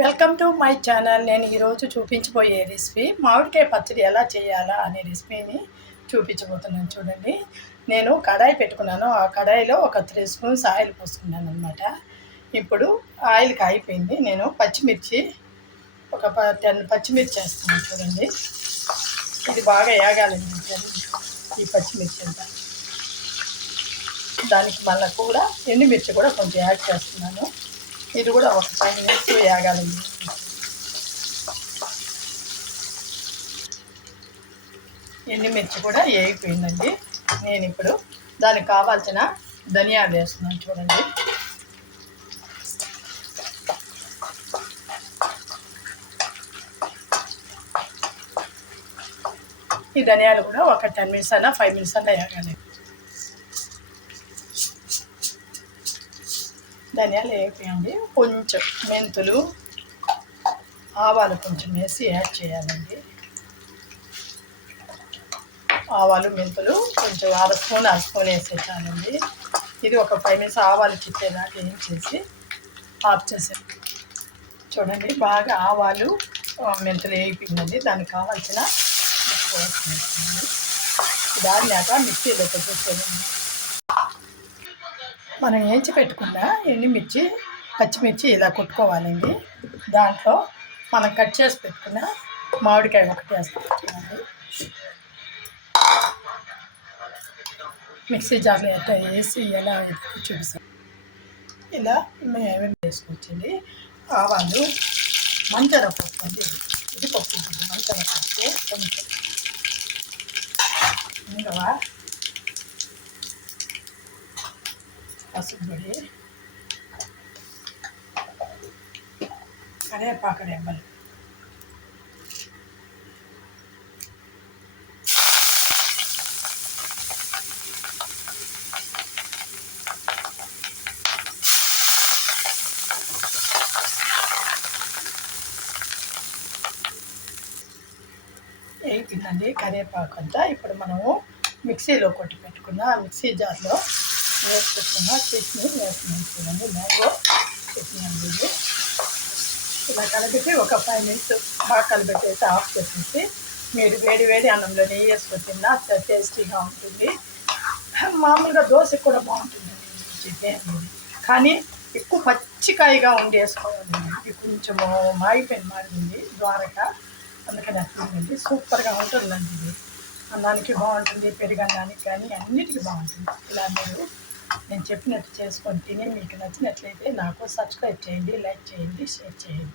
Welcome to my channel. నేను ఈరోజు చూపించబోయే రెసిపీ మామిడికాయ పచ్చడి ఎలా చేయాలా అనే రెసిపీని చూపించబోతున్నాను. చూడండి, నేను కడాయి పెట్టుకున్నాను. ఆ కడాయిలో ఒక 3 స్పూన్స్ ఆయిల్ పోసుకున్నాను అనమాట. ఇప్పుడు ఆయిల్ కాగిపోయింది. నేను పచ్చిమిర్చి ఒక 10 పచ్చిమిర్చి వేస్తున్నాను. చూడండి, ఇది బాగా వేగాలండి. ఈ పచ్చిమిర్చి అంతా దానికి మళ్ళీ కూడా ఎండుమిర్చి కూడా కొంచెం యాడ్ చేస్తున్నాను. ఇది కూడా ఒక 5 మినిట్స్ వేగాలండి. ఎండుమిర్చి కూడా వేగిపోయిందండి. నేను ఇప్పుడు దానికి కావాల్సిన ధనియాలు వేస్తున్నాను. చూడండి, ఈ ధనియాలు కూడా ఒక 10 మినిట్స్ అన్నా 5 మినిట్స్ అన్నా వేగాలి. ధనియాలు వేగిపోయండి. కొంచెం మెంతులు, ఆవాలు కొంచెం వేసి యాడ్ చేయాలండి. ఆవాలు మెంతులు కొంచెం అర స్పూన్ వేసేసానండి. ఇది ఒక 5 మినిట్స్ ఆవాలు చిట్టేదాకా ఏం చేసి ఆఫ్ చేసాను. చూడండి, బాగా ఆవాలు మెంతులు వేగిపోయిందండి. దానికి కావాల్సిన ఉప్పు వేసుకుంటుంది. దాన్నాక మిక్సీలో పెట్టేసేయండి. మనం వేయించి పెట్టుకున్న ఎండుమిర్చి పచ్చిమిర్చి ఇలా కొట్టుకోవాలండి. దాంట్లో మనం కట్ చేసి పెట్టుకున్న మామిడికాయ ఒకటి వేసుకోవాలి. మిక్సీ జార్లో ఎట్లా వేసి ఎలా చూపిస్తాం. ఇలా మేము వేసుకోవచ్చండి. ఆవాలు, మంచర పప్పు అండి. ఇది పప్పు ఉంటుంది. మంచర పప్పు కొంచెం ఇంగవ, పసుపుపొడి, కరివేపాకు రెబ్బలు, వేగిపోయిందండి కరివేపాకు అంతా. ఇప్పుడు మనము మిక్సీలో కొట్టి పెట్టుకున్న మిక్సీ జార్లో వేసి పెట్టుకున్న చట్నీ వేస్తున్నాం. చూడండి, మ్యాంగో చట్నీ అండి. ఇది ఇలా కలిపి ఒక 5 మినిట్స్ బాగా కలిపెట్టేసి ఆఫ్ చేసేసి మీరు వేడి వేడి అన్నంలో నెయ్యి వేసుకొని తిన్నా టేస్టీగా ఉంటుంది. మామూలుగా దోశకు కూడా బాగుంటుందండి చట్నీ అనేది. కానీ ఎక్కువ పచ్చికాయగా ఉండి వేసుకోవాలి. ఇది కొంచెము మాగిపోయింది ద్వారగా, అందుకని అట్లుందండి. సూపర్గా ఉంటుందండి. ఇది అన్నానికి బాగుంటుంది, పెరుగన్నానికి కానీ అన్నిటికీ బాగుంటుంది. ఇలా మీరు నేను చెప్పినట్టు చేసుకొని తిని మీకు నచ్చినట్లయితే నాకు సబ్స్క్రైబ్ చేయండి, లైక్ చేయండి, షేర్ చేయండి.